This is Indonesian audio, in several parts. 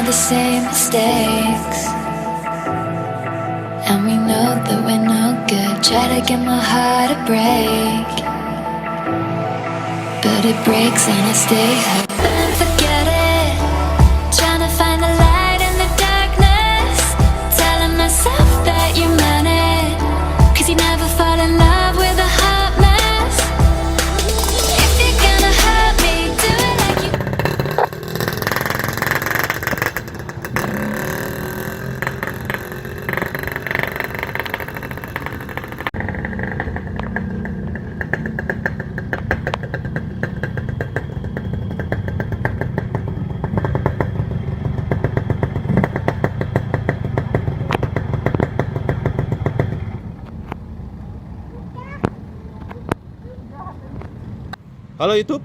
of the same mistakes, and we know that we're no good. Try to get my heart to break, but it breaks and I stay hooked. Then forget it, trying to find the light in the darkness, telling myself that you meant it, 'cause you never fall in love with a hot mess. If you're gonna hurt me, do it like you. Halo YouTube,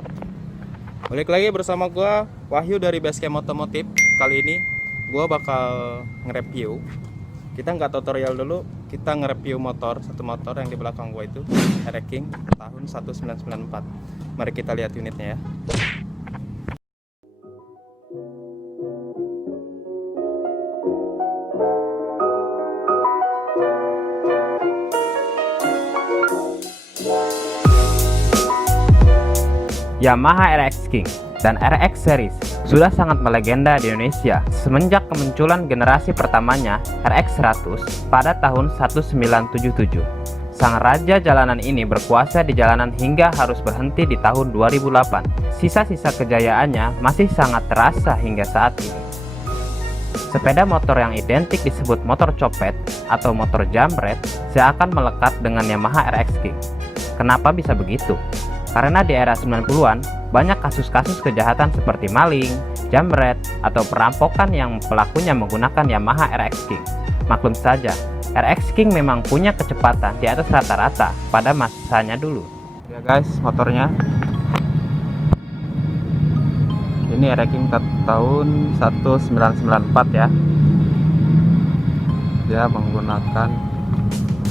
balik lagi bersama gua Wahyu dari Basecamp Otomotif. Kali ini gua bakal nge-review. Kita nggak tutorial dulu, kita nge-review satu motor yang di belakang gua itu R-King tahun 1994. Mari kita lihat unitnya ya. Yamaha RX King dan RX Series sudah sangat melegenda di Indonesia semenjak kemunculan generasi pertamanya RX 100 pada tahun 1977. Sang raja jalanan ini berkuasa di jalanan hingga harus berhenti di tahun 2008. Sisa-sisa kejayaannya masih sangat terasa hingga saat ini. Sepeda motor yang identik disebut motor copet atau motor jambret seakan melekat dengan Yamaha RX King. Kenapa bisa begitu? Karena di era 90-an, banyak kasus-kasus kejahatan seperti maling, jambret, atau perampokan yang pelakunya menggunakan Yamaha RX King. Maklum saja, RX King memang punya kecepatan di atas rata-rata pada masanya dulu. Ya guys, motornya. Ini RX King tahun 1994 ya. Dia menggunakan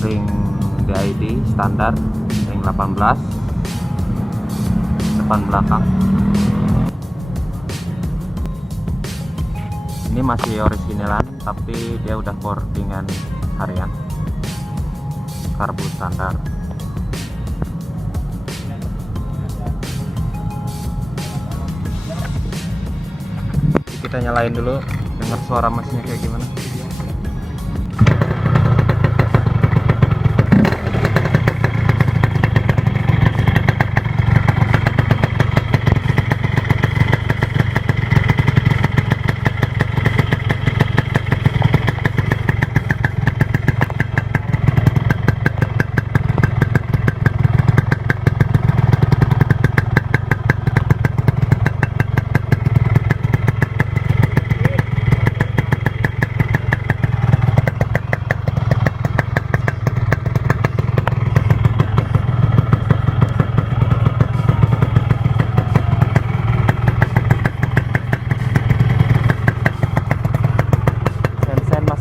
ring DID standar, ring 18. Depan belakang ini masih originalan, tapi dia udah boardingan harian, karbu standar. Kita nyalain dulu, dengar suara mesinnya kayak gimana.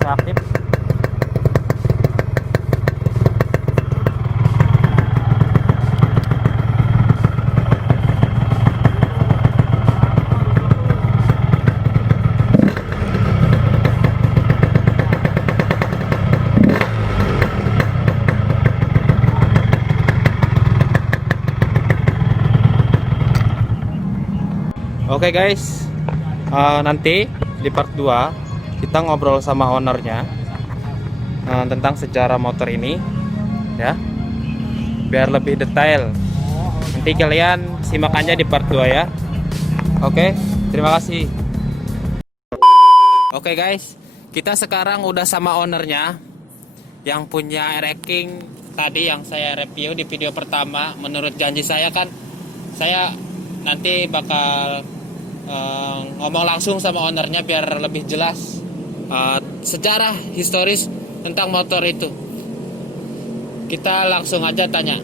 Aktif. Oke guys, nanti di part 2 kita ngobrol sama ownernya tentang sejarah motor ini ya, biar lebih detail. Nanti kalian simak aja di part 2 ya. Oke, terima kasih. Oke guys, kita sekarang udah sama ownernya yang punya RX King tadi yang saya review di video pertama. Menurut janji saya kan, saya nanti bakal ngomong langsung sama ownernya biar lebih jelas sejarah historis tentang motor itu. Kita langsung aja tanya.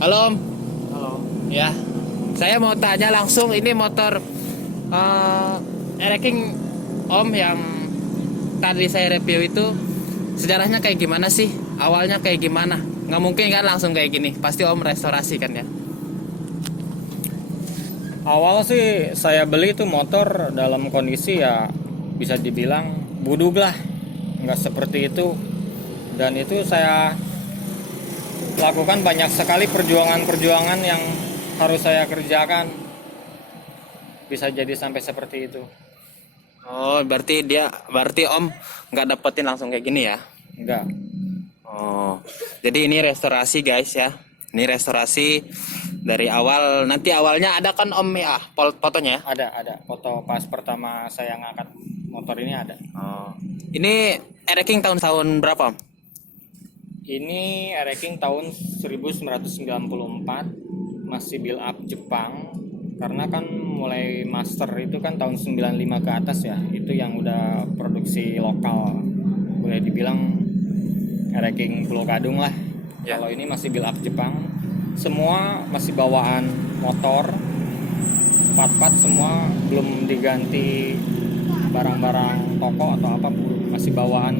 Halo Om. Halo. Ya, saya mau tanya langsung, ini motor RX King Om yang tadi saya review itu sejarahnya kayak gimana sih? Awalnya kayak gimana? Nggak mungkin kan langsung kayak gini, pasti Om restorasi kan ya? Awal sih saya beli itu motor dalam kondisi ya bisa dibilang budug lah, nggak seperti itu. Dan itu saya lakukan banyak sekali perjuangan-perjuangan yang harus saya kerjakan, bisa jadi sampai seperti itu. Oh, berarti Om nggak dapetin langsung kayak gini ya? Enggak. Oh, jadi ini restorasi guys ya. Ini restorasi dari awal. Nanti awalnya ada kan Om ya fotonya? Ada foto pas pertama saya ngangkat motor ini ada. Oh. Ini Ereking tahun berapa Om? Ini Ereking tahun 1994, masih build up Jepang. Karena kan mulai master itu kan tahun 95 ke atas ya. Itu yang udah produksi lokal. Boleh dibilang Ereking Pulau Gadung lah. Ya. Kalau ini masih build up Jepang. Semua masih bawaan motor. Part-part semua belum diganti barang-barang toko atau apa, masih bawaan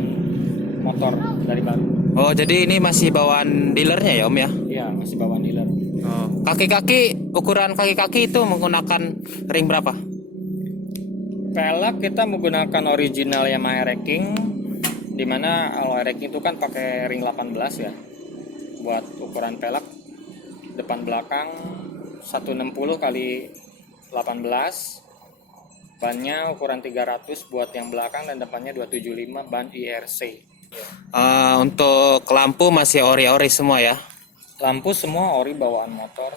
motor dari baru. Oh, jadi ini masih bawaan dealernya ya Om ya? Iya, masih bawaan dealer. Oh. Ukuran kaki-kaki itu menggunakan ring berapa? Pelek kita menggunakan original Yamaha Ereking, dimana kalau Ereking itu kan pakai ring 18 ya. Buat ukuran pelek depan belakang 160 kali 18, bannya ukuran 300 buat yang belakang dan depannya 275 ban IRC. Untuk lampu masih ori-ori semua ya? Lampu semua ori bawaan motor.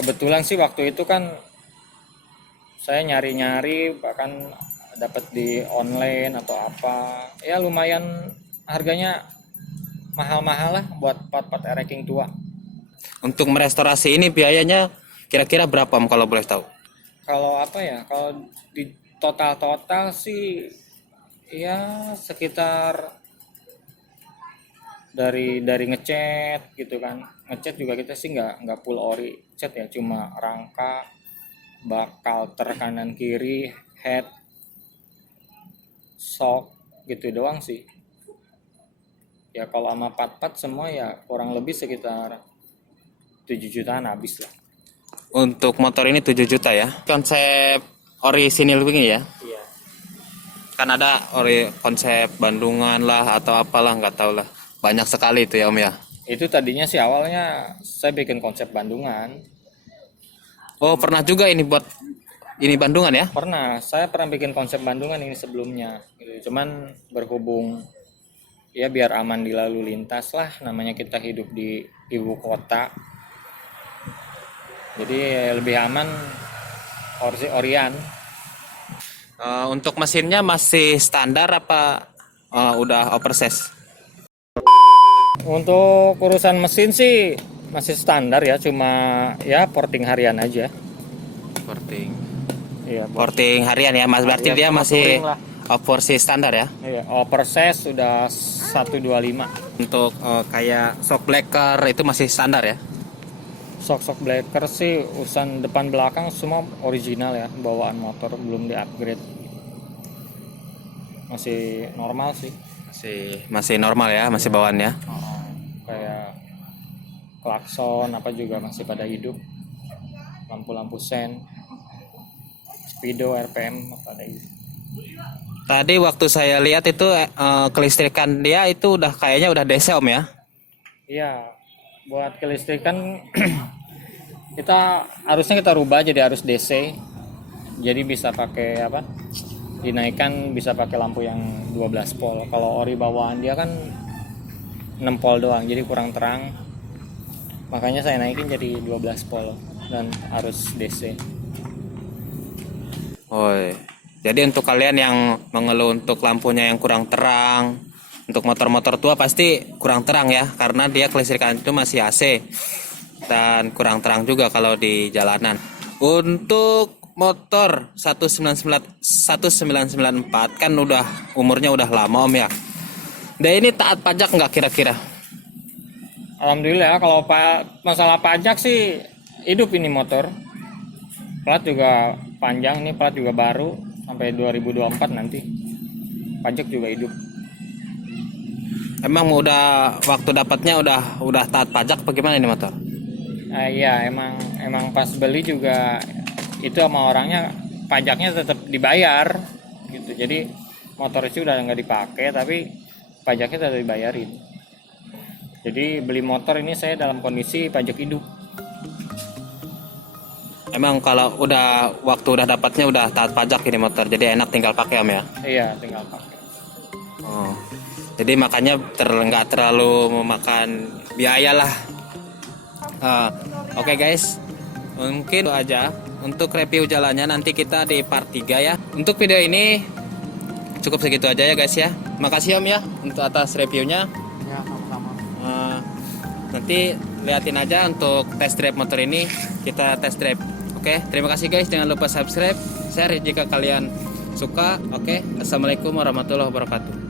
Kebetulan sih waktu itu kan saya nyari-nyari, bahkan dapat di online atau apa. Ya lumayan harganya mahal-mahal lah buat part-part Ereking tua. Untuk merestorasi ini biayanya kira-kira berapa Om kalau boleh tahu? Kalau apa ya, kalau di total sih ya sekitar dari ngecat gitu kan. Ngecat juga kita sih nggak full ori cat ya, cuma rangka, bakal kanan kiri, head, shock gitu doang sih. Ya kalau sama part-part semua ya kurang lebih sekitar 7 jutaan habis lah. Untuk motor ini 7 juta ya? Konsep orisinil begini ya? Iya. Kan ada konsep Bandungan lah atau apalah, nggak tahu lah. Banyak sekali itu ya Om ya? Itu tadinya sih awalnya saya bikin konsep Bandungan. Oh, pernah juga ini buat ini Bandungan ya? Saya pernah bikin konsep Bandungan ini sebelumnya gitu. Cuman berhubung ya biar aman di lalu lintas lah, namanya kita hidup di ibu kota, jadi lebih aman orian. Untuk mesinnya masih standar apa udah oversize? Untuk urusan mesin sih masih standar ya, cuma ya porting harian aja. Porting. Iya, Porting harian ya Mas, berarti dia masih porsi standar ya? Iya, oversize sudah 125. Untuk kayak shock breaker itu masih standar ya? Shock breaker sih urusan depan belakang semua original ya, bawaan motor, belum di upgrade. Masih normal sih. Masih normal ya, masih bawaannya. Kayak klakson apa juga masih pada hidup. Lampu-lampu sen, speedo, RPM pada hidup. Tadi waktu saya lihat itu kelistrikan dia itu udah kayaknya udah DC Om ya? Iya, buat kelistrikan harusnya kita rubah jadi harus DC. Jadi bisa pakai apa? Dinaikkan bisa pakai lampu yang 12 volt. Kalau ori bawaan dia kan 6 volt doang, jadi kurang terang. Makanya saya naikin jadi 12 volt dan harus DC. Oh, jadi untuk kalian yang mengeluh untuk lampunya yang kurang terang, untuk motor-motor tua pasti kurang terang ya, karena dia kelistrikan itu masih AC dan kurang terang juga kalau di jalanan. Untuk motor 1994 kan udah umurnya udah lama Om ya. Dan ini taat pajak nggak kira-kira? Alhamdulillah, kalau masalah pajak sih hidup ini motor. Plat juga panjang, ini plat juga baru sampai 2024 nanti. Pajak juga hidup. Emang udah waktu dapatnya udah taat pajak apa gimana ini motor? Iya, emang pas beli juga itu sama orangnya pajaknya tetap dibayar gitu. Jadi motor itu udah nggak dipakai tapi pajaknya tetap dibayarin. Jadi beli motor ini saya dalam kondisi pajak hidup. Emang kalau udah waktu udah dapatnya udah taat pajak ini motor, jadi enak tinggal pakai Om ya. Iya, tinggal pakai. Oh. Jadi makanya nggak terlalu memakan biaya lah. Oke guys, mungkin itu aja untuk review jalannya, nanti kita di part 3 ya. Untuk video ini cukup segitu aja ya guys ya. Makasih Om ya untuk atas reviewnya. Ya, sama-sama. Nanti liatin aja untuk test drive motor ini, kita test drive. Oke, terima kasih guys, jangan lupa subscribe, share jika kalian suka. Oke, assalamualaikum warahmatullahi wabarakatuh.